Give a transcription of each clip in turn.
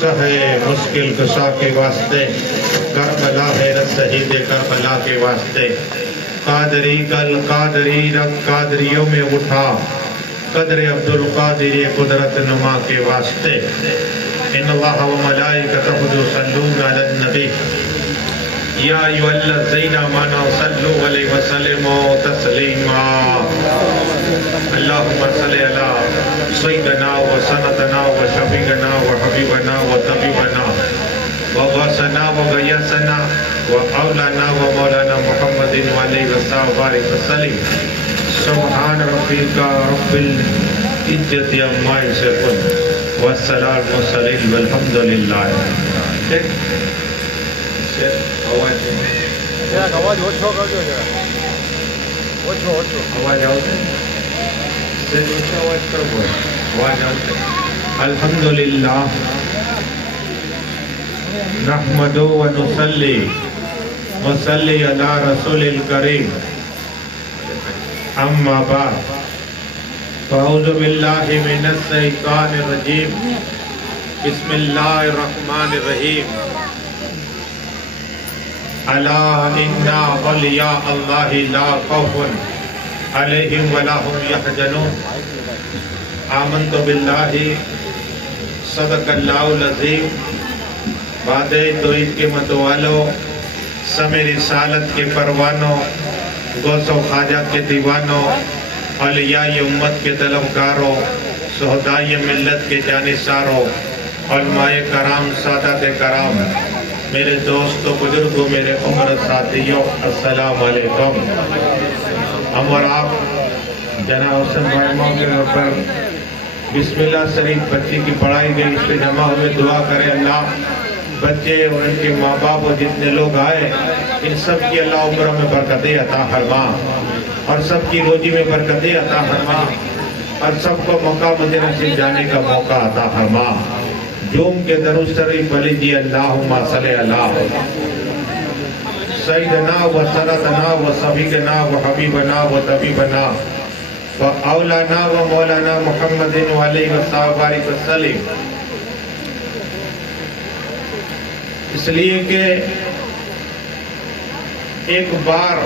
سہے مشکل کشا کے واسطے، کربلا حیرت شہید کربلا کے واسطے، قادری کل قادری رب قادریوں میں اٹھا، قدر عبدالقادر قدرت نما کے واسطے۔ ان اللہ و ملائکتہ یصلون علی النبی یا ایھا الذین آمنوا صلوا علیہ وسلموا تسلیما۔ اللہم صلی علی سیدنا و سندنا و شفیعنا و حبیبنا و طبیبنا و غوثنا و غیاثنا و اولانا و مولانا محمد علیہ وسلم وسلم۔ سبحان ربک رب العزت عما یصفون والسلام علی المرسلین والحمد للہ۔ આવાજ ઓછો કરજો જરા, ઓછો آواز آؤتے آواز کرو، آواز آؤتے۔ الحمدللہ نحمد و نصلی وصلی علی رسول الکریم، اما بعد فاعوذ باللہ من الشیطان الرجیم، بسم اللہ الرحمن الرحیم۔ الا ان اولیاء اللہ لا خوف علیہم ولا هم یحزنون۔ آمنت باللہ صدق اللہ العظیم۔ وعدہ توحید کے متوالوں، سمع رسالت کے پروانوں، غوث و خواجہ کے دیوانوں، اولیاء امت کے طلبگاروں، شہدائے ملت کے جانثاروں، علماء کرام، سادات کرام، میرے دوستوں، بزرگوں، میرے عمر ساتھیوں، السلام علیکم۔ ہم اور آپ جناب حسن بھائی کے گھر پر بسم اللہ شریف بچی کی پڑھائی گئی، اس پہ جمع ہوئے دعا کرے اللہ بچے اور ان کے ماں باپ اور جتنے لوگ آئے ان سب کی اللہ عمروں میں برکتیں عطا فرما اور سب کی روزی میں برکتیں عطا فرما اور سب کو مکہ مدینہ سے جانے کا موقع عطا فرما۔ جوم کے درود شریف پڑھیے، اللہم صلی علی سیدنا و سندنا و شفیعنا و حبیبنا و طبیبنا و اولانا و مولانا محمد علیہ وسلم۔ اس لیے کہ ایک بار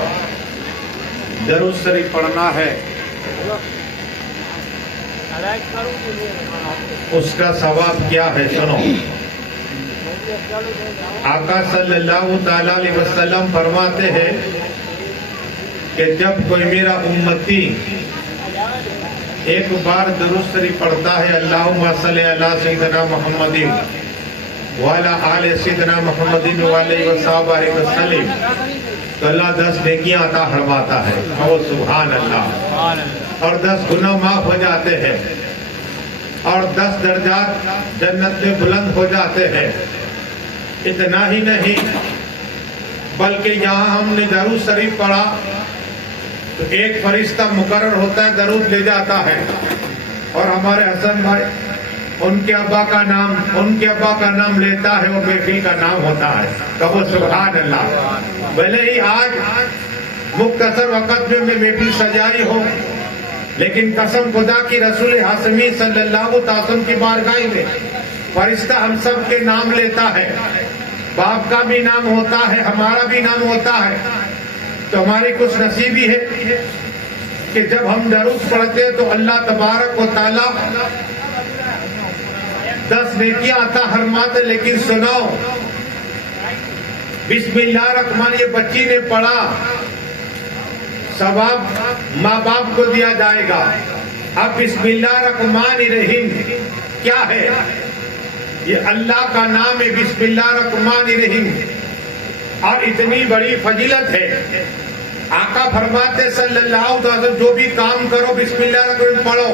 درود شریف پڑھنا ہے، اس کا ثواب کیا ہے سنو۔ آقا صلی اللہ تعالی علیہ وسلم فرماتے ہیں کہ جب کوئی میرا امتی ایک بار درود شریف پڑھتا ہے، اللہم صلی علی سیدنا محمد وعلی آل سیدنا محمد علیہ وسلم، تو اللہ 10 نیکیاں عطا فرماتا ہے۔ اور سبحان اللہ، اور 10 گناہ معاف ہو جاتے ہیں اور 10 درجات جنت میں بلند ہو جاتے ہیں۔ اتنا ہی نہیں بلکہ یہاں ہم نے درود شریف پڑھا تو ایک فرشتہ مقرر ہوتا ہے، درود لے جاتا ہے، اور ہمارے حسن بھائی ان کے ابا کا نام لیتا ہے، وہ محفل کا نام ہوتا ہے۔ کہو سبحان اللہ۔ بھلے ہی آج مختصر وقت میں محفل سجائی ہو، لیکن قسم خدا کی رسول ہاشمی صلی اللہ علیہ وسلم کی بارگاہ میں فرشتہ ہم سب کے نام لیتا ہے، باپ کا بھی نام ہوتا ہے، ہمارا بھی نام ہوتا ہے۔ تو ہماری کچھ نصیبی ہے کہ جب ہم درود پڑھتے ہیں تو اللہ تبارک و تعالی 10 نیکیاں عطا فرماتے۔ لیکن سنو، بسم اللہ الرحمن، یہ بچی نے پڑھا، ثواب ماں باپ کو دیا جائے گا۔ اب بسم اللہ الرحمن الرحیم کیا ہے؟ یہ اللہ کا نام ہے، بسم اللہ الرحمن الرحیم، اور اتنی بڑی فضیلت ہے۔ آقا فرماتے صلی اللہ علیہ وسلم، جو بھی کام کرو بسم اللہ الرحمن الرحیم پڑھو۔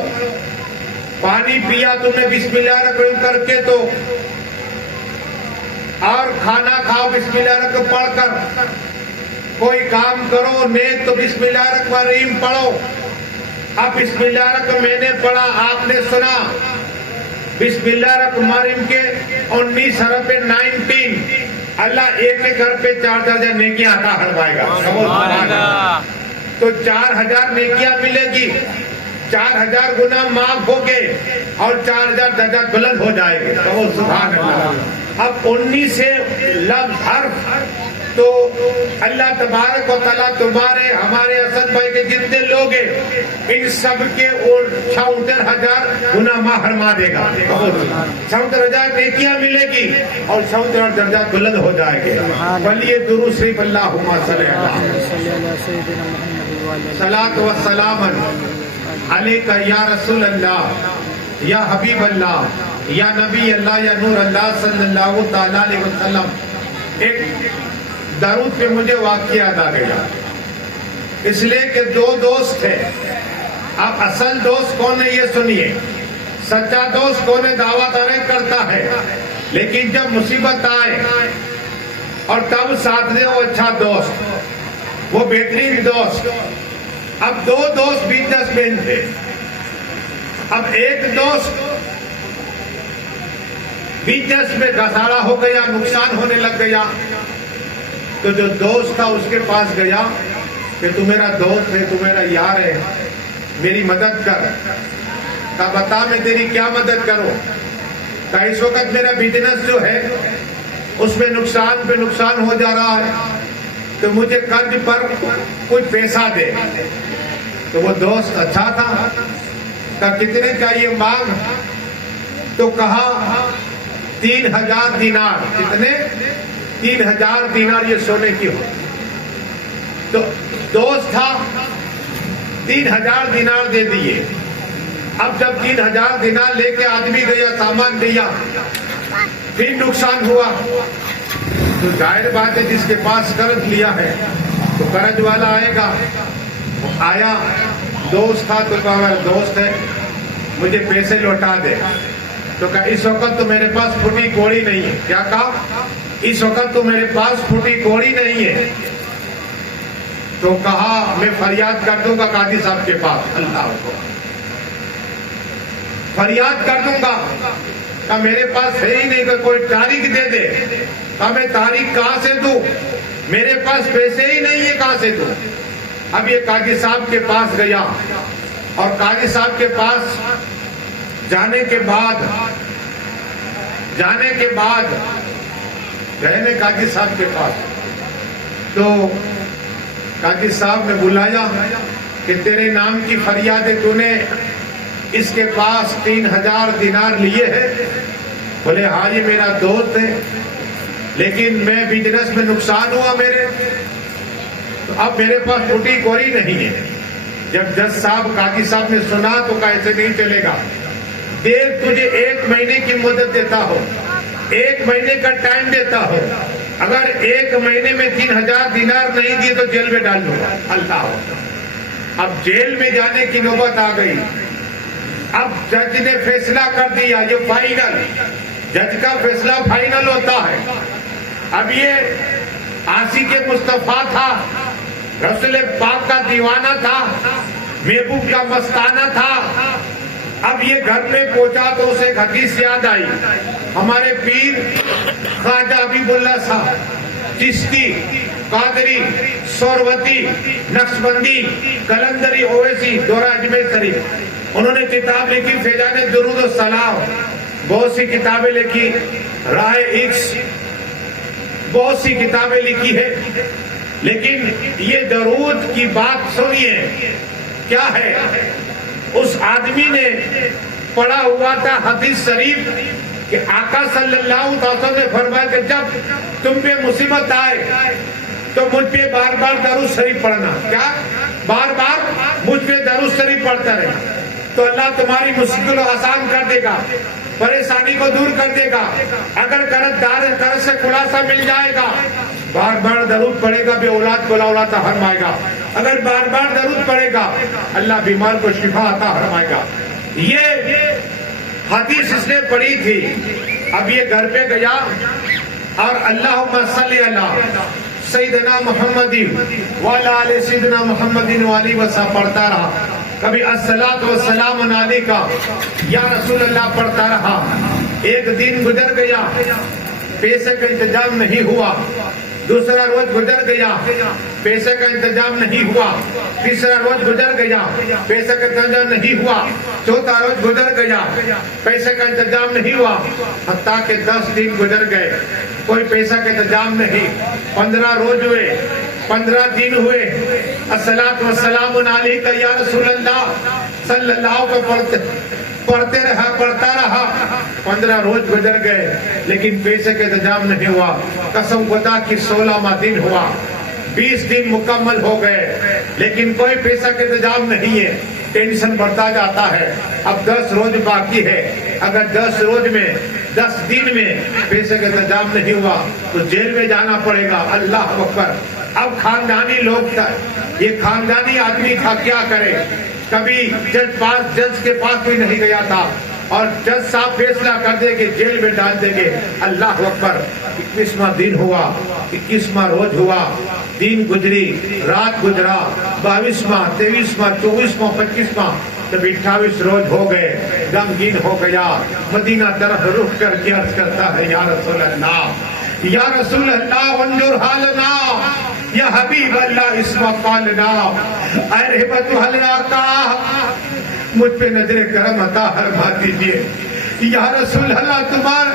پانی پیا تم نے بسم اللہ الرحمن الرحیم کر کے تو، اور کھانا کھاؤ بسم اللہ الرحمن الرحیم پڑھ کر، کوئی کام کرو نیک تو بسم اللہ الرحمن الرحیم پڑھو۔ اب بسم اللہ الرحمن میں نے پڑھا، آپ نے سنا، بسم اللہ الرحمن الرحیم کے 19 حرف 19 اللہ ایک ایک گھر پہ 4,000 نیکیاں عطا فرمائے گا۔ تو 4,000 نیکیاں ملے گی، 4000 گنا معاف ہو کے اور 4000 درجات بلند ہو جائے گے. کہو سبحان اللہ. اب 19 سے لفظ حرف تو اللہ تبارک و تعالیٰ تمہارے ہمارے اسد بھائی کے جتنے لوگ ہیں ان سب کے 76,000 گناہ معاف فرما دے گا. 76,000 نیکیاں ملے گی اور 76 درجات بلند ہو جائے گے. بلیے درود شریف اللہم صلی صلاۃ و سلام علیکہ یا رسول اللہ یا حبیب اللہ یا نبی اللہ یا نور اللہ صلی اللہ تعالی علیہ وسلم. ایک درود پہ مجھے واقعہ یاد آ گیا اس لیے کہ 2 دوست تھے. اب اصل دوست کون ہے یہ سنیے. سچا دوست کون ہے دعوت کرتا ہے لیکن جب مصیبت آئے اور تب ساتھ دے وہ اچھا دوست وہ بہترین دوست. اب 2 دوست بزنس مین تھے. اب ایک دوست بزنس میں گھساڑا ہو گیا نقصان ہونے لگ گیا تو جو دوست تھا اس کے پاس گیا کہ تو میرا دوست ہے تو میرا یار ہے میری مدد کر. کہا بتا میں تیری کیا مدد کروں. کہا اس وقت میرا بزنس جو ہے اس میں نقصان پہ نقصان ہو جا رہا ہے تو مجھے قرض پر کچھ پیسہ دے. تو وہ دوست اچھا تھا. کہا کتنے چاہیے مانگ. تو کہا 3,000 دینار. کتنے؟ 3,000 دینار یہ سونے کی ہو. تو دوست تھا 3,000 دینار دے دیے. اب جب 3,000 دینار لے کے آدمی گیا سامان دیا پھر نقصان ہوا تو ظاہر بات ہے جس کے پاس قرض لیا ہے تو قرض والا آئے گا. آیا دوست تھا تو کہا میرا دوست ہے مجھے پیسے لوٹا دے. تو کہا اس وقت تو میرے پاس پھوٹی کوڑی نہیں ہے. کیا کہا؟ اس وقت تو میرے پاس پھوٹی کوڑی نہیں ہے. تو کہا میں فریاد کر دوں گا قاضی صاحب کے پاس. اللہ کو فریاد کر دوں گا. کہا میرے پاس ہے ہی نہیں کہ کوئی تاریخ دے دے. کہا میں تاریخ کہاں سے دوں میرے پاس پیسے ہی نہیں ہے کہاں سے دوں. اب یہ قاضی صاحب کے پاس گیا اور قاضی صاحب کے پاس جانے کے بعد گئے نے قاضی صاحب کے پاس تو قاضی صاحب نے بلایا کہ تیرے نام کی فریاد ہے تو نے اس کے پاس 3,000 دینار لیے ہیں. بولے ہاں یہ میرا دوست ہے لیکن میں بزنس میں نقصان ہوا میرے تو اب میرے پاس پھوٹی کوڑی نہیں ہے. جب جج صاحب قاضی صاحب نے سنا تو کہا ایسے نہیں چلے گا. دیکھ تجھے 1 مہینے کی مدت دیتا ہو 1 مہینے کا ٹائم دیتا ہو. اگر 1 مہینے میں 3,000 دینار نہیں دیے تو جیل میں ڈال دوں گا. اللہ ہو. اب جیل میں جانے کی نوبت آ گئی. اب جج نے فیصلہ کر دیا یہ فائنل. جج کا فیصلہ فائنل ہوتا ہے. اب یہ عاشق مصطفیٰ تھا رسول پاک کا دیوانہ تھا محبوب کا مستانہ تھا. اب یہ گھر میں پہنچا تو اسے ایک حدیث یاد آئی. ہمارے پیر خواجہ حبیب اللہ صاحب چشتی قادری سوروتی نقشبندی کلندری اویسی دورہ اجمیر شریف انہوں نے کتاب لکھی فیضان درود و سلام. بہت سی کتابیں لکھی راہ عشق بہت سی کتابیں لکھی ہے لیکن یہ درود کی بات سنیے کیا ہے. اس آدمی نے پڑھا ہوا تھا حدیث شریف کہ آقا صلی اللہ علیہ وسلم نے فرمایا کہ جب تم پہ مصیبت آئے تو مجھ پہ بار بار درود شریف پڑھنا. کیا؟ بار بار مجھ پہ درود شریف پڑھتا رہے تو اللہ تمہاری مشکل کو آسان کر دے گا پریشانی کو دور کر دے گا. اگر قرض سے خلاصہ مل جائے گا بار بار درود پڑھے گا بے اولاد کو اولاد فرمائے گا. اگر بار بار درود پڑھے گا اللہ بیمار کو شفا عطا فرمائے گا. یہ حدیث اس نے پڑھی تھی. اب یہ گھر پہ گیا اور اللہم صلی علی سیدنا محمد وعلی آل سیدنا محمد والی وسلم پڑھتا رہا. کبھی الصلاۃ والسلام علیکہ یا رسول اللہ پڑھتا رہا. ایک دن گزر گیا پیسے کا انتظام نہیں ہوا دوسرا روز گزر گیا، پیسے کا انتظام نہیں ہوا، تیسرا روز گزر گیا، پیسے کا انتظام نہیں ہوا، چوتھا روز گزر گیا، پیسے کا انتظام نہیں ہوا، حتیٰ کہ 10 دن گزر گئے، کوئی پیسہ کا انتظام نہیں، 15 روز ہوئے، 15 دن ہوئے، الصلاۃ والسلام علیک یا رسول اللہ صلی اللہ علیہ پڑھتے رہا، پڑھتا رہا، 15 روز گزر گئے لیکن پیسے کا انتظام نہیں ہوا، قسم خدا کی 16واں دن ہوا، 20 دن مکمل ہو گئے لیکن کوئی پیسہ کا انتظام نہیں ہے، ٹینشن بڑھتا جاتا ہے، اب 10 روز باقی ہے، اگر 10 روز میں 10 دن میں پیسے کا انتظام نہیں ہوا تو جیل میں جانا پڑے گا، اللہ اکبر۔ اب خاندانی لوگ تھا، یہ خاندانی آدمی تھا، کیا کرے، کبھی جج کے پاس بھی نہیں گیا تھا اور جج صاحب فیصلہ کر دے کہ جیل میں ڈال دیں گے، اللہ اکبر۔ 21واں دن ہوا، 21واں روز ہوا، دن گزری، رات گزرا، 22واں، 23واں، 24واں، 25واں، جب 28 روز ہو گئے، غمگین ہو گیا، مدینہ طرف رخ کر کے عرض کرتا ہے یا رسول اللہ، یا رسول اللہ انظر حالنا، یا حبیب اللہ اسمع قالنا، اے رحمت اللہ کا مجھ پہ نظر کرم عطا فرما دیجئے، یا رسول اللہ تمہارا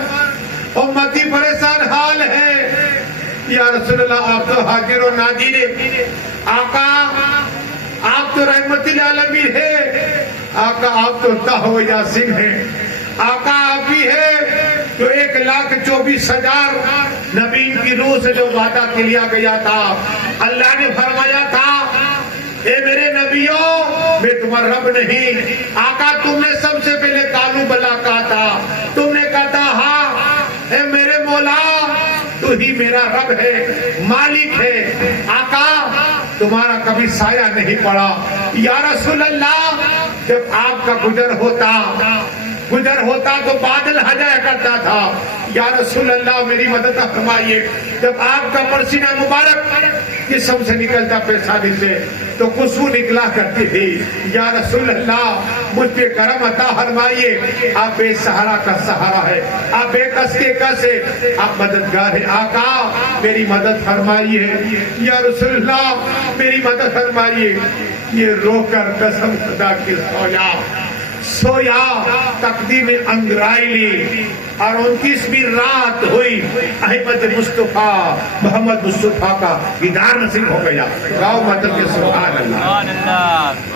امتی پریشان حال ہے، یا رسول اللہ آپ تو حاضر و ناظر، آقا آپ تو رحمت للعالمین ہے، آقا آپ تو تہو یاسین ہیں، آقا آپ بھی ہے جو 1,24,000 نبی کی روح سے جو وعدہ کیا گیا تھا، اللہ نے فرمایا تھا اے میرے نبیوں میں تمہارا رب نہیں، آقا تم نے سب سے پہلے کالو بلا کہا تھا، تم نے کہا تھا ہاں اے میرے مولا تو ہی میرا رب ہے، مالک ہے، آقا تمہارا کبھی سایہ نہیں پڑا، یا رسول اللہ جب آپ کا گزر ہوتا تو بادل ہجایا کرتا تھا، یا رسول اللہ میری مدد فرمائیے، جب آپ کا پسینہ مبارک جسم سے نکلتا پیشانی سے تو خوشبو نکلا کرتی تھی، یا رسول اللہ مجھ پہ کرم عطا فرمائیے، آپ بے سہارا کا سہارا ہے، آپ بے کس کے کس ہے، آپ مددگار ہیں، آقا میری مدد فرمائیے، یا رسول اللہ میری مدد فرمائیے، یہ رو کر قسم خدا کی سویا، تقدیم اندرائیلی اور 29ویں رات ہوئی، احمد مصطفیٰ محمد مصطفیٰ کا دیدار نصیب ہو گیا، گاؤں مطلب کہ سبحان اللہ،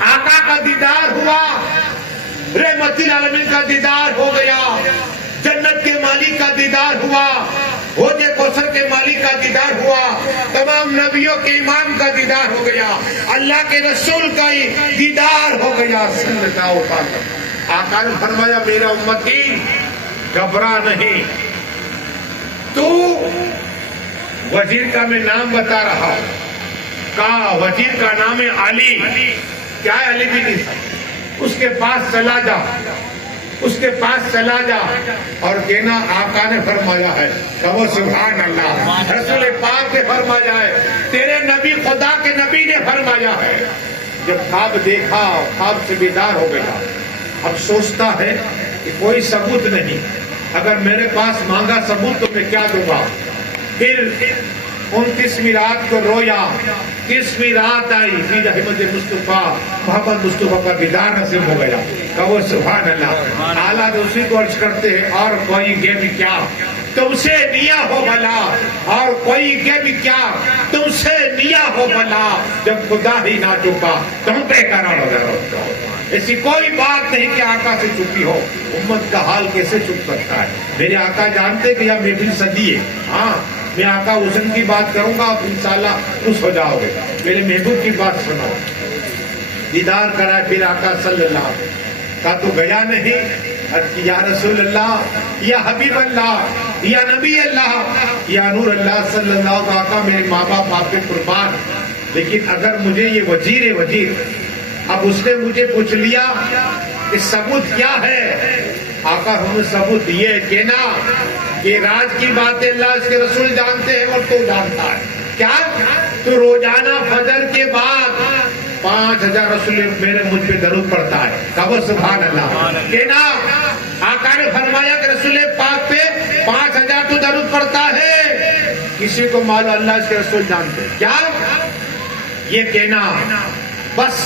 آقا کا دیدار ہوا، رحمت للعالمین کا دیدار ہو گیا، جنت کے مالک کا دیدار ہوا، حوض کوثر کے مالک کا دیدار ہوا، تمام نبیوں کے امام کا دیدار ہو گیا، اللہ کے رسول کا ہی دیدار ہو گیا، صلی اللہ علیہ وسلم۔ آقا نے فرمایا میرا امتی گھبرا نہیں، تو وزیر کا میں نام بتا رہا ہوں، کہا وزیر کا نام ہے علی، کیا ہے علی بھی نہیں، اس کے پاس چلا جا، اس کے پاس چلا جا اور کہنا آقا نے فرمایا ہے، کہو سبحان اللہ، رسول پاک نے فرمایا ہے، تیرے نبی خدا کے نبی نے فرمایا ہے۔ جب خواب دیکھا، خواب سے بیدار ہو گیا، اب سوچتا ہے کہ کوئی ثبوت نہیں، اگر میرے پاس مانگا ثبوت تو میں کیا دوں گا، پھر 29ویں رات کو رویا، 30ویں رات آئی، پھر احمد مصطفیٰ محمد مصطفیٰ کا دیدار نصیب ہو گیا، کہو سبحان اللہ۔ اعلیٰ دوسری کو عرض کرتے ہیں اور کوئی غیب کیا تم سے نیا ہو بھلا، اور کوئی غیب کیا تم سے نیا ہو بھلا، جب خدا ہی نہ چکا تم پہ قرار ہو جاؤ۔ ایسی کوئی بات نہیں کہ آقا سے چھپی ہو، امت کا حال کیسے چھپ سکتا ہے، میرے آقا جانتے کہ یہ محفل سجی ہے، ہاں میں آقا حسن کی بات کروں گا، آپ انشاءاللہ خوش ہو جاؤ گے، میرے محبوب کی بات سنو۔ دیدار کرائے پھر آقا صلی اللہ علیہ وسلم کا تو گیا نہیں، یا رسول اللہ، یا حبیب اللہ، یا نبی اللہ، یا نور اللہ صلی اللہ علیہ وسلم، آقا میرے ماں باپ آپ پہ قربان، لیکن اگر مجھے یہ وزیر ہے وزیر، اب اس نے مجھے پوچھ لیا کہ ثبوت کیا ہے، آقا ہمیں ثبوت دیے کہ نا کہ راز کی باتیں اللہ اس کے رسول جانتے ہیں اور تو جانتا ہے، کیا تو روزانہ فجر کے بعد 5000 رسول میرے مجھ پہ درود پڑتا ہے، کہو سبحان اللہ، کہ نا آقا نے فرمایا کہ رسول پاک پہ 5000 تو درود پڑتا ہے، اسی کو معلوم اللہ اس کے رسول جانتے ہیں. کیا یہ کہنا بس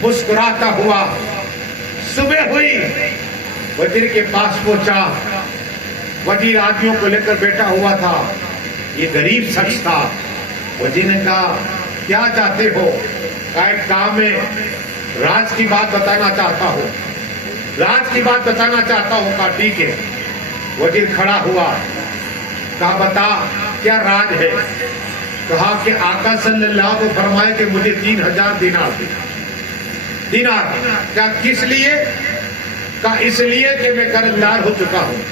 مسکراتا ہوا صبح ہوئی, وزیر کے پاس پہنچا. وزیر آدمیوں کو لے کر بیٹھا ہوا تھا, یہ غریب شخص تھا. وزیر نے کہا کیا چاہتے ہو؟ کہا ایک کام ہے, راز کی بات بتانا چاہتا ہوں, راز کی بات بتانا چاہتا ہوں. کہا ٹھیک ہے. وزیر کھڑا ہوا, کہا بتا کیا راز ہے؟ کہا کہ آقا صلی اللہ کو فرمائے کہ مجھے 3000 دینار دے. دینار کیا کس لیے؟ کہا اس لیے کہ میں قرض دار ہو چکا ہوں.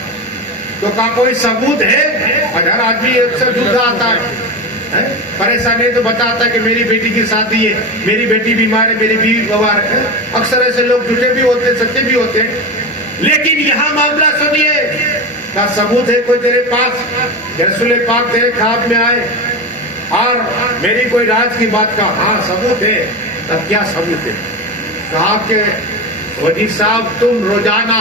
تو کہا کوئی ثبوت ہے؟ ہر آدمی اکثر جھوٹا آتا ہے, پریشانی تو بتاتا ہے کہ میری بیٹی کی شادی ہے, میری بیٹی بیمار ہے, میری بیوی بیمار ہے. اکثر ایسے لوگ جھوٹے بھی ہوتے ہیں, سچے بھی ہوتے ہیں. لیکن یہاں معاملہ سنیے, کیا ثبوت ہے کوئی تیرے پاس؟ رسول پاک تیرے خواب میں آئے اور میری کوئی راز کی بات کا؟ ہاں ثبوت ہے. تب کیا ثبوت ہے؟ کہا کہ وزیر صاحب تم روزانہ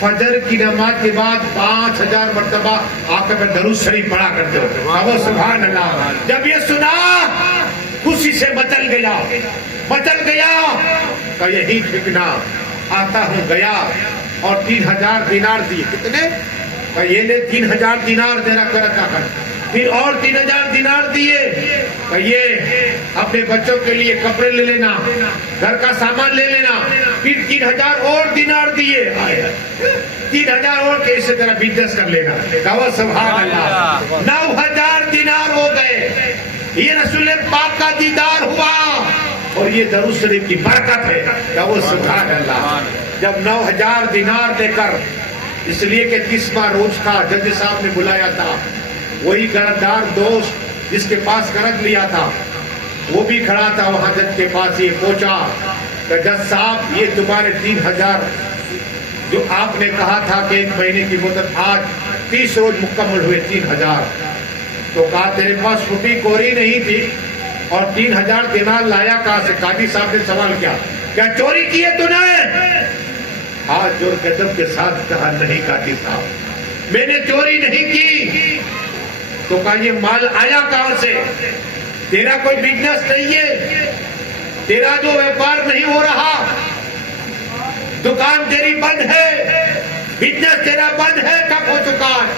فجر کی نماز کے بعد 5000 مرتبہ آقا پہ درود شریف پڑھا کرتے ہو. کہو سبحان اللہ. جب یہ سنا خوشی سے مچل گیا, مچل گیا. کہ یہی ٹھکنا آتا ہوں گیا اور 3000 دینار دیے. کتنے؟ کہ یہ لے 3000 دینار تیرا قرض کا کر. پھر اور 3000 دینار دیے. کہ یہ اپنے بچوں کے لیے کپڑے لے لینا, گھر کا سامان لے لینا. پھر 3000 اور دینار دیے. 3000 اور کہ اسی طرح بزنس کر لینا. کہو سبحان اللہ. 9000 دینار ہو گئے. یہ رسول پاک کا دیدار ہوا اور یہ درود شریف کی برکت ہے. کہو سبحان اللہ. جب 9000 دینار دے کر, اس لیے کہ 30واں روز تھا, جج صاحب نے بلایا تھا. وہی قرضدار دوست جس کے پاس قرض لیا تھا وہ بھی کھڑا تھا وہاں جج کے پاس. یہ پہنچا کہ جج صاحب یہ تمہارے 3000 جو آپ نے کہا تھا کہ 1 مہینے کی مدت, آج 30 روز مکمل ہوئے 3000. تو کہا تیرے پاس چھٹی کوری نہیں تھی اور 3000 دینار لایا کہاں سے؟ قاضی صاحب نے سوال کیا کیا چوری کی ہے تو نے؟ آج جور قدم کے ساتھ کہا نہیں قاضی صاحب میں نے چوری نہیں کی. تو کہا یہ مال آیا کہاں سے؟ تیرا کوئی بزنس نہیں ہے, تیرا جو ویپار نہیں ہو رہا, دکان تیری بند ہے, بزنس تیرا بند ہے, کب ہو چکا ہے؟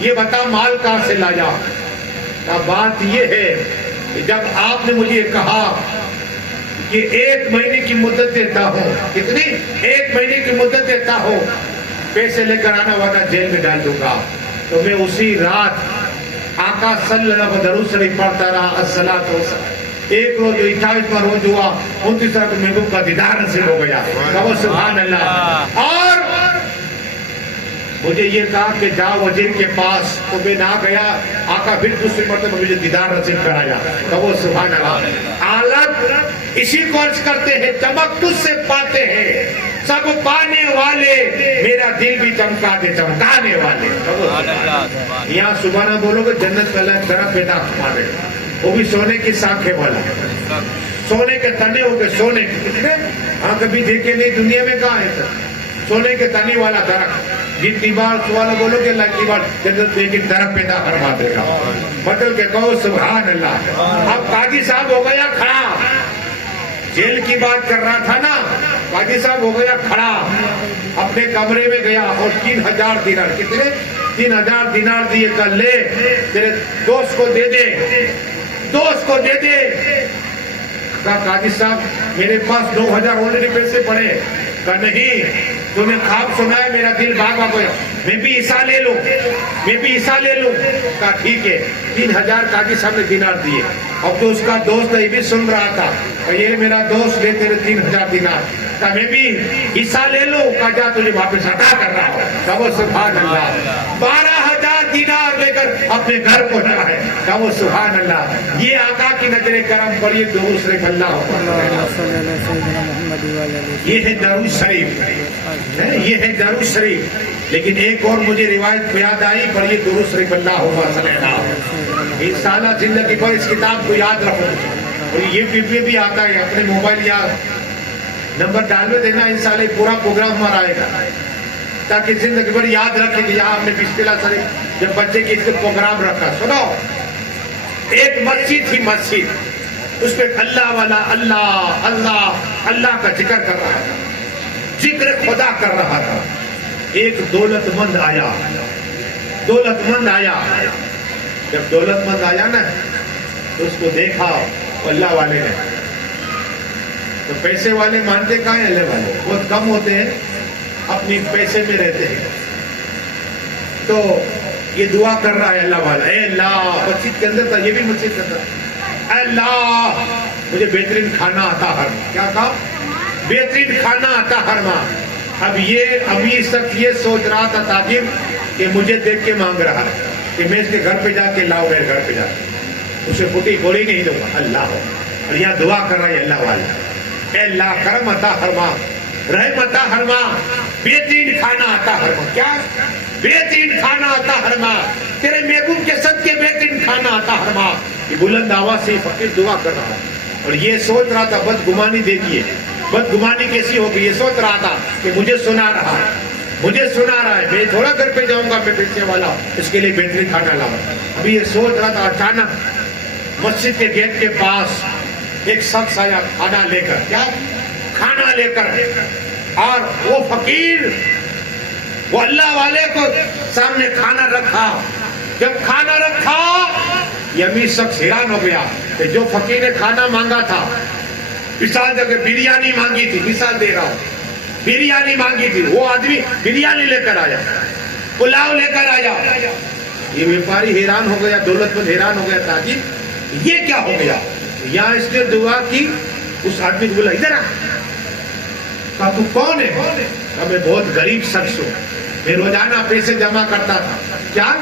یہ بتا مال کہاں سے لایا؟ بات یہ ہے کہ جب آپ نے مجھے کہا کہ 1 مہینے کی مدت دیتا ہوں. کتنی؟ 1 مہینے کی مدت دیتا ہوں, پیسے لے کر آنا ورنہ جیل میں ڈال دوں گا. تو میں اسی رات آقا صلی اللہ علیہ وسلم درود شریف پڑھتا رہا. الصلاۃ والسلام. ایک روز 28واں روز ہوا, 29واں کو محبوب کا دیدار نصیب ہو گیا. کہو سبحان اللہ. اور مجھے یہ کہا کہ جا وزیر کے پاس, تو میں نہ گیا. آقا پھر دوسری مرتبہ مجھے دیدار نصیب کرایا. کہو سبحان اللہ. حالت اسی کو عرض کرتے ہیں, چمک تجھ سے پاتے ہیں سب پانے والے, میرا دل بھی چمکا دے چمکانے والے. یہاں سبحانہ بولو گے جنت کا اللہ ذرا پیدا ہمارے, وہ بھی سونے کی شاخیں والا, سونے کے تنے ہو کے سونے کے. کتنے؟ ہاں کبھی دیکھے نہیں دنیا میں کہاں ہے سر سونے کے تنے والا درخت. جتنی بار سوال بولو گے اللہ کی بار جنت میں ایک درخت پیدا کروا دے گا. مطلب کہ کہو سبحان اللہ. اب قاضی صاحب ہو گیا کھڑا, جیل کی بات کر رہا تھا نا, قاضی صاحب ہو گیا کھڑا, اپنے کمرے میں گیا اور 3000 دینار. کتنے؟ 3000 دینار دیے. کر لے تیرے دوست کو دے دے, دوست کو دے دے. کہا قاضی صاحب میرے پاس 9000 آلریڈی پیسے پڑے. کہا نہیں, تو نے خواب سنا ہے, میرا دل بھاگا گیا, میں بھی حصہ لے لوں, میں بھی حصہ لے لوں. کہا ٹھیک ہے. 3000 قاضی صاحب نے دینار دیے. اب تو اس کا دوست یہ بھی سن رہا تھا, یہ میرا دوست لے تیرے 3000 دینار. کہا میں بھی حصہ لے لوں. کہا جا تجھے واپس عطا کر رہا ہوں. کہا وہ سبحان اللہ. 12000 دینار لے کر اپنے گھر پہنچا ہے. کہا وہ سبحان اللہ. یہ آقا کی نظر کرم پر یہ درود شریف اللہ. یہ ہے درود شریف, یہ ہے درود شریف. لیکن ایک اور مجھے روایت یاد آئی, پڑھیے درود شریف اللہ صلی اللہ علیہ وسلم. انسانہ زندگی پر اس کتاب کو یاد رکھو. اور یہ پہ بھی آتا ہے, اپنے موبائل یا نمبر ڈالوے دینا, انشاءاللہ پورا پروگرام ہمارا آئے گا, تاکہ زندگی بھر یاد رکھیں کہ یہاں ہم نے بسم اللہ شریف جب بچے کے اس کے پروگرام رکھا. سنو ایک مسجد تھی، مسجد، اس پہ اللہ والا اللہ اللہ اللہ کا ذکر کر رہا تھا، ذکر خدا کر رہا تھا۔ ایک دولت مند آیا، دولت مند آیا، جب دولت مند آیا نا تو اس کو دیکھا اللہ والے نے، تو پیسے والے مانتے کہاں ہیں؟ اللہ والے بہت کم ہوتے ہیں، اپنی پیسے میں رہتے ہیں۔ تو یہ دعا کر رہا ہے اللہ والا، اے اللہ، مسجد کے اندر تھا، یہ بھی مسجد کے اندر، اے اللہ مجھے بہترین کھانا آتا ہر ماہ۔ کیا کہا؟ بہترین کھانا آتا ہر ماہ۔ اب یہ امیر شخص یہ سوچ رہا تھا تاجر کہ مجھے دیکھ کے مانگ رہا ہے کہ میں اس کے گھر پہ جا کے لاؤ، میرے گھر پہ جا کے اسے پھوٹی گولی نہیں دوں گا۔ اللہ ہو، اور یہاں دعا کر رہا ہے اللہ والا، اے اللہ کرم عطا فرما، رحم عطا فرما، بہترین کھانا عطا فرما۔ کیا؟ بہترین کھانا عطا فرما، تیرے محبوب کے صدقے بہترین کھانا عطا فرما۔ یہ بلند آواز سے فقیر دعا کر رہا ہے اور یہ سوچ رہا تھا، بدگمانی دیکھیے بدگمانی کیسی ہوگی۔ یہ سوچ رہا تھا کہ مجھے سنا رہا ہے، مجھے سنا رہا ہے، میں تھوڑا گھر پہ جاؤں گا، میں پیسے والا اس کے لیے بہترین کھانا لاؤں۔ ابھی یہ سوچ رہا تھا، اچانک مسجد کے گیٹ کے پاس ایک شخص آیا کھانا لے کر۔ کیا؟ کھانا لے کر، اور وہ فقیر وہ اللہ والے کو سامنے کھانا رکھا۔ جب کھانا رکھا یہ امیر شخص حیران ہو گیا کہ جو فقیر نے کھانا مانگا تھا، مثال اگر بریانی مانگی تھی، مثال دے رہا ہوں، بریانی مانگی تھی، وہ آدمی بریانی لے کر آیا، پلاؤ لے کر آیا۔ یہ بیپاری حیران ہو گیا، دولت مند حیران ہو گیا، تاجر یہ کیا ہو گیا؟ یہاں اس نے دعا کی، اس آدمی کو بولا ادھر آ، کہا تو کون ہے؟ کہا میں بہت غریب شخص ہوں، میں روزانہ پیسے جمع کرتا تھا۔ کیا؟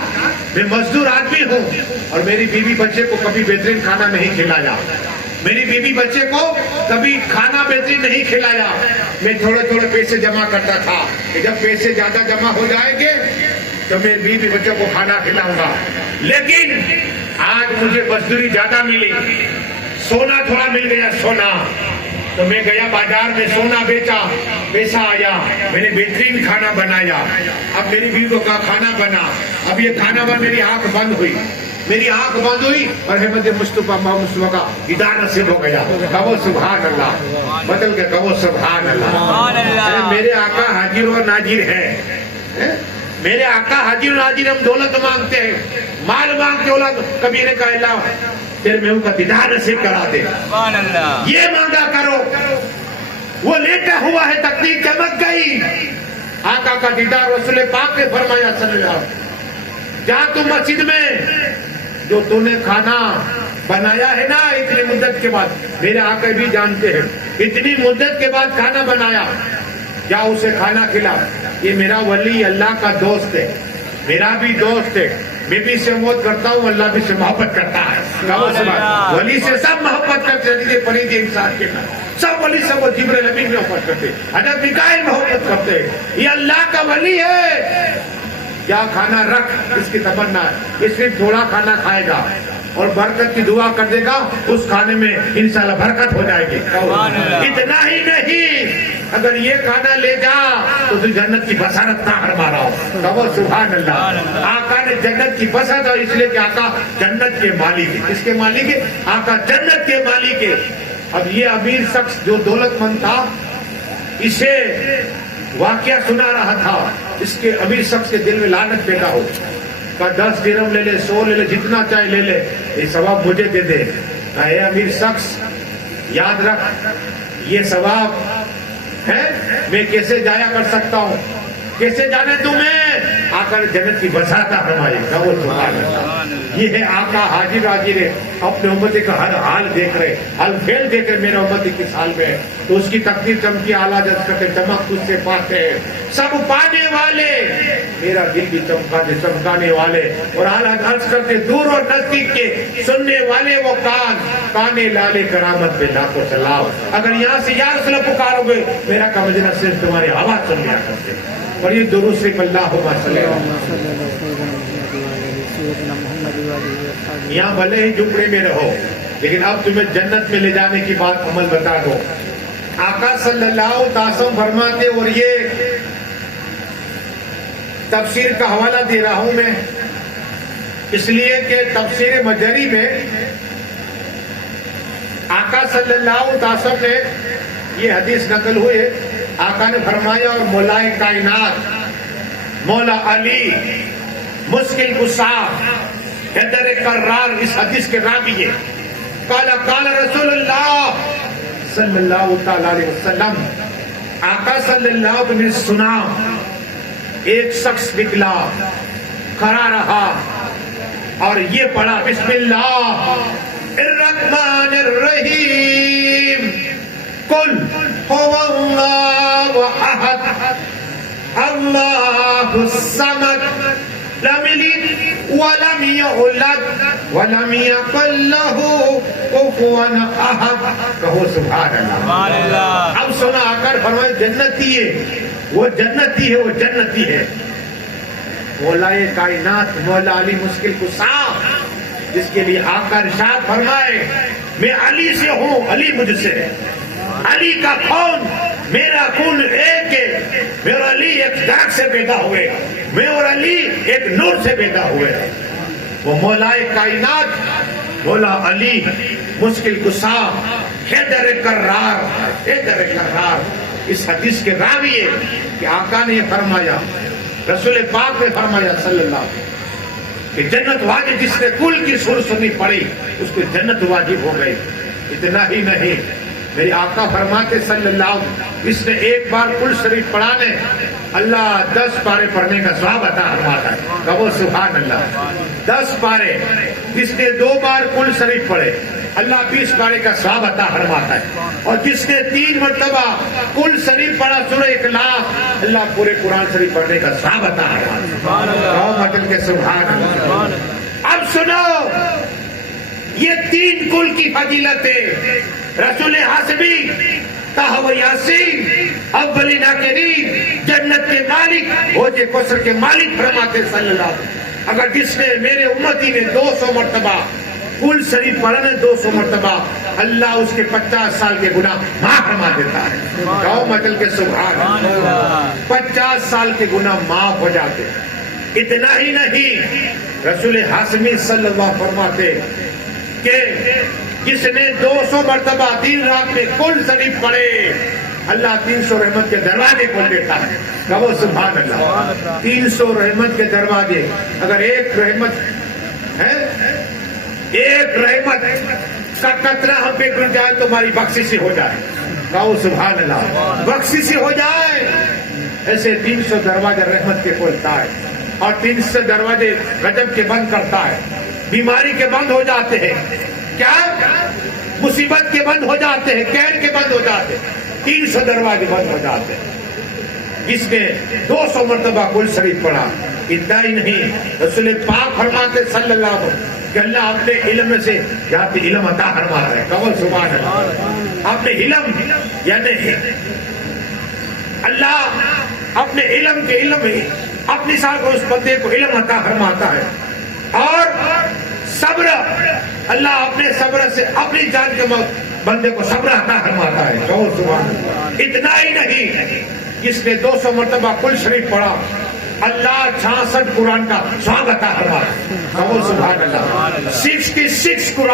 میں مزدور آدمی ہوں اور میری بیوی بچے کو کبھی بہترین کھانا نہیں کھلایا، میری بیوی بچے کو کبھی کھانا بہترین نہیں کھلایا۔ میں تھوڑے تھوڑے پیسے جمع کرتا تھا کہ جب پیسے زیادہ جمع ہو جائیں گے تو میں بیوی بچوں کو کھانا کھلاؤں گا، لیکن آج مجھے مزدوری زیادہ ملی، سونا تھوڑا مل گیا، سونا، تو میں گیا بازار میں سونا بیچا، پیسہ آیا، میں نے بہترین کھانا بنایا۔ اب میری بیوی کو کہا کھانا بنا، اب یہ کھانا بنا، میری آنکھ بند ہوئی، میری آنکھ بند ہوئی اور احمد مصطفیٰ مصطفیٰ کا دیدار نصیب ہو گیا۔ کہو سبحان اللہ، بدل کے کہو سبحان اللہ۔ میرے آقا حاضر و ناظر ہے، میرے آقا حاضر و ناظر۔ ہم دولت مانگتے ہیں، مال مانگتے، اولاد، کبھی نے کہا اللہ تیرے محبوب کا دیدار نصیب کرا دے، یہ مانگا کرو۔ وہ لیٹا ہوا ہے، تقدیر چمک گئی، آقا کا دیدار رسول پاک نے فرمایا صلی اللہ علیہ وسلم، جا تو مسجد میں جو تو نے کھانا بنایا ہے نا اتنی مدت کے بعد، میرے آقا بھی جانتے ہیں اتنی مدت کے بعد کھانا بنایا، جا اسے کھانا کھلا۔ یہ میرا ولی اللہ کا دوست ہے، میرا بھی دوست ہے، میں بھی اس سے محبت کرتا ہوں، اللہ بھی سے محبت کرتا ہے۔ ولی سے سب محبت کرتے ہیں، فرید انسان کے نام سب ولی سے، وہ جبرائیل امین محبت کرتے، حضرت میکائیل محبت کرتے، یہ اللہ کا ولی ہے۔ یا کھانا رکھ، اس کی تمنا ہے، اس صرف تھوڑا کھانا کھائے گا اور برکت کی دعا کر دے گا، اس کھانے میں انشاءاللہ برکت ہو جائے گی۔ اتنا ہی نہیں، اگر یہ کھانا لے جا تو جنت کی بشارت نہ فرما رہا ہو، کہو سبحان اللہ۔ آقا نے جنت کی بشارت، اور اس لیے کہ آقا جنت کے مالک ہے۔ کس کے مالک ہے؟ آقا جنت کے مالک ہے۔ اب یہ امیر شخص جو دولت مند تھا، اسے واقعہ سنا رہا تھا، اس کے امیر شخص کے دل میں لعنت پیدا ہو، کہا 10 درہم لے لے، 100 لے لے، جتنا چاہے لے لے، یہ ثواب مجھے دے دے۔ اے امیر شخص یاد رکھ، یہ ثواب ہے، میں کیسے جایا کر سکتا ہوں، کیسے جانے تمہیں؟ آقا نے جنت کی بشارت فرمائی، کہو سبحان اللہ۔ یہ ہے آقا حاضر حاضر ہے، اپنے امتی کا ہر حال دیکھ رہے، حال فیل دیکھ رہے، میرے امتی کس حال میں ہے، تو اس کی تقدیر چمکی اعلیٰ جذب کرتے، چمک تجھ سے پاتے ہیں سب پانے والے، میرا دل بھی چمکا دے چمکانے والے، اور اعلیٰ عرض کرتے دور اور نزدیک کے سننے والے وہ کانے لالے کرامت پہ لاکھوں سلام۔ اگر یہاں سے یا رسول اللہ پکارو گے، میرا کمجنہ صرف تمہاری آواز سن لیا کرتے، اور یہ درود صرف اللہم صلی اللہ علیہ وسلم۔ یہاں بھلے ہی جھپڑے میں رہو، لیکن اب تمہیں جنت میں لے جانے کی بات عمل بتا دو۔ آقا صلی اللہ علیہ وسلم فرماتے، اور یہ تفسیر کا حوالہ دے رہا ہوں میں، اس لیے کہ تفسیر مجری میں آقا صلی اللہ علیہ وسلم نے یہ حدیث نقل ہوئی ہے. آقا نے فرمایا اور مولائے کائنات مولا علی مشکل کشا حیدر کرار اس حدیث کے راوی ہے. قال رسول اللہ صلی اللہ تعالی علیہ وسلم, آقا صلی اللہ علیہ وسلم نے سنا ایک شخص نکلا کھڑا رہا اور یہ پڑھا بسم اللہ الرحمن الرحیم قل هو اللہ احد اللہ الصمد لم یلد ولم یولد ولم یکن له کفوا احد. کہو سبحان اللہ. اب سنا آقا فرمائے جنتی ہے وہ جنتی ہے وہ جنتی ہے. مولائے کائنات مولا علی مشکل کشا جس کے لیے آقا ارشاد فرمائے میں علی سے ہوں علی مجھ سے ہے. علی کا خون میرا خون ایک ہے. میرا علی ایک داغ سے پیدا ہوئے, میں اور علی ایک نور سے پیدا ہوئے. وہ مولائے کائنات مولا علی مشکل کشا حیدر کرار حیدر کرار اس حدیث کے راوی ہے کہ آقا نے یہ فرمایا, رسول پاک نے فرمایا صلی اللہ علیہ وسلم کہ جنت واجب جس نے کل کی سر سنی پڑی اس کو جنت واجب ہو گئی. اتنا ہی نہیں, میرے آقا فرماتے صلی اللہ علیہ وسلم جس نے ایک بار کل شریف پڑھانے اللہ 10 پارے پڑھنے کا ثواب عطا فرماتا ہے. کہو سبحان اللہ. 10 پارے. جس نے 2 بار کل شریف پڑھے اللہ 20 پارے کا ثواب عطا فرماتا ہے. اور جس نے 3 مرتبہ کل شریف پڑھا سورہ اخلاص اللہ پورے قرآن شریف پڑھنے کا ثواب عطا فرماتا ہے. کہو مطلب کہ سبحان اللہ. اب سنو یہ 3 کل کی فضیلتیں رسول ہاشمی طہ و یاسین اولین آخرین جنت کے مالک حوض کوثر کے مالک فرماتے صلی اللہ علیہ وسلم اگر جس نے میرے امتی نے 200 مرتبہ کل شریف پڑھا ہے 200 مرتبہ اللہ اس کے 50 سال کے گناہ معاف فرما دیتا ہے. کہو مطلب کہ سبحان اللہ. 50 سال کے گناہ معاف ہو جاتے. اتنا ہی نہیں رسول ہاشمی صلی اللہ علیہ وسلم فرماتے کہ جس نے 200 مرتبہ دن رات میں کل شریف پڑھے اللہ 300 رحمت کے دروازے کھول دیتا ہے. کہو سبحان اللہ. 300 رحمت کے دروازے. اگر ایک رحمت ہے ایک رحمت کا قطرہ ہم پہ گر جائے تو ہماری بخشش ہو جائے. کہو سبحان اللہ. بخشش ہو جائے. ایسے 300 دروازے رحمت کے کھولتا ہے اور 300 دروازے غضب کے بند کرتا ہے. بیماری کے بند ہو جاتے ہیں, کیا مصیبت کے بند ہو جاتے ہیں, قہر کے بند ہو جاتے ہیں, 300 دروازے بند ہو جاتے ہیں. جس نے 200 مرتبہ کل شریف پڑھا. اتنا ہی نہیں رسول پاک فرماتے صلی اللہ علیہ وسلم کہ اللہ اپنے علم میں سے ذاتی علم عطا فرماتا ہے. کہو سبحان اللہ. اپنے علم یعنی اللہ اپنے علم کے علم میں اپنی سال کو اس بندے کو علم عطا فرماتا ہے. اور صبر اللہ اپنے صبر سے اپنی جان کے بندے کو صبر عطا فرماتا ہے. کہو سبحان اللہ. اتنا ہی نہیں جس نے 200 مرتبہ کل شریف پڑھا اللہ 66 قرآن کا ثواب عطا فرماتا ہے. کہو سبحان اللہ. 66 قرآن